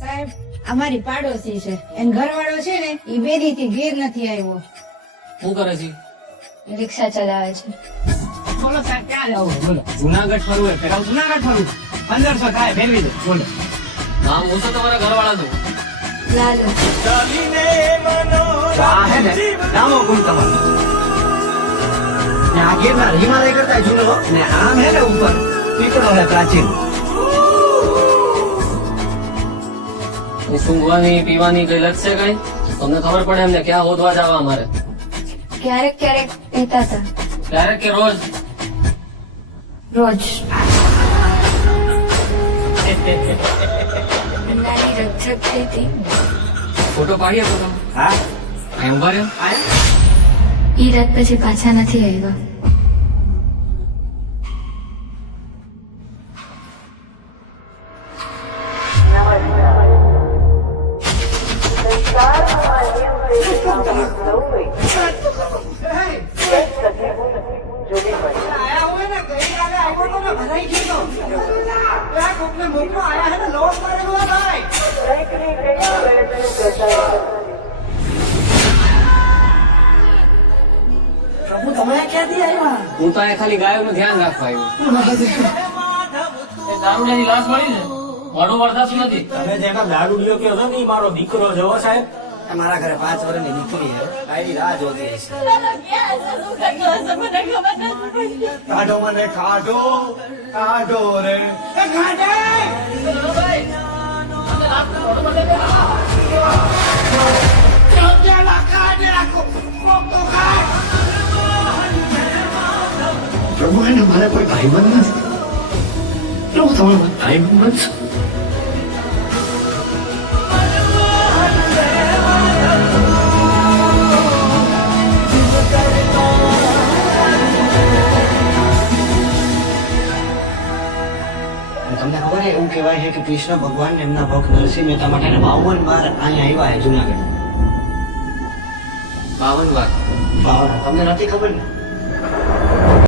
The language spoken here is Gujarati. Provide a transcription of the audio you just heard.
સાહેબ અમારી પાડોશી છે એન ઘરવાળો છે ને ઈ બેદી થી ઘેર નથી આવ્યો. શું કરે છે? રિક્ષા ચલાવે છે. બોલો સાહેબ ક્યાં જવું બોલો? જુનાગઢ ફરવું હોય પેલા જુનાગઢ ફરવું 1500 થાય ફેરવી દો બોલો. નામ હું તો તમારા ઘરવાળાનું. લાલુ. આ હે ને નામો ગુણ તમારો ને આ ગિરનાર હિમાલય કરતા જૂનો ને આમ હે ને ઉપર પીપળો હે પ્રાચીન. સૂંઘવાની પીવાની કઈ લત છે કઈ? તમને ખબર પડે એમને ક્યાં હોદવા જવા અમારે? ક્યારેક ક્યારેક પીતા હતા. ક્યારેક કે રોજ? રોજ. નાની રકઝક થઈ હતી. ફોટો પાડી આપો તમે. હા અહીં ઉભા રહ્યો. ઈ રાત પછી પાછા નથી આવ્યા. આયા હોય ને ગઈકાલે આવ્યો તો ને ભરાઈ ગયો તો આ કોકને મોકલો આયા હે ને લોસ મારેલો હે ભાઈ. પ્રભુ તમે ક્યાંથી આવ્યા? હું તો અહીંયા ખાલી ગાયોનું ધ્યાન રાખવા આવ્યો. એ દારૂડિયાની લાશ મળી ને મારું વરદાસું નથી. તમે જેનો દારૂડિયો કહો છો ને ઈ મારો દીકરો જવો સાહેબ. મારા ઘરે 5 વર્ષની દીકરી હે આયરી રાહ જોતી છે. કાઢો મને કાઢો કાઢો રે એ કાઢે પ્રભુ એને મારે કોઈ ભાઈબંધ નથી. હું તમારો ભાઈબંધ બનશો. તમને ખબર હે એવું કહેવાય છે કે કૃષ્ણ ભગવાન એમના ભક્ત નરસિંહ મહેતા માટે 52 વાર અહીંયા આવ્યા છે જુનાગઢ. 52 વાર. તમને નથી ખબર ને?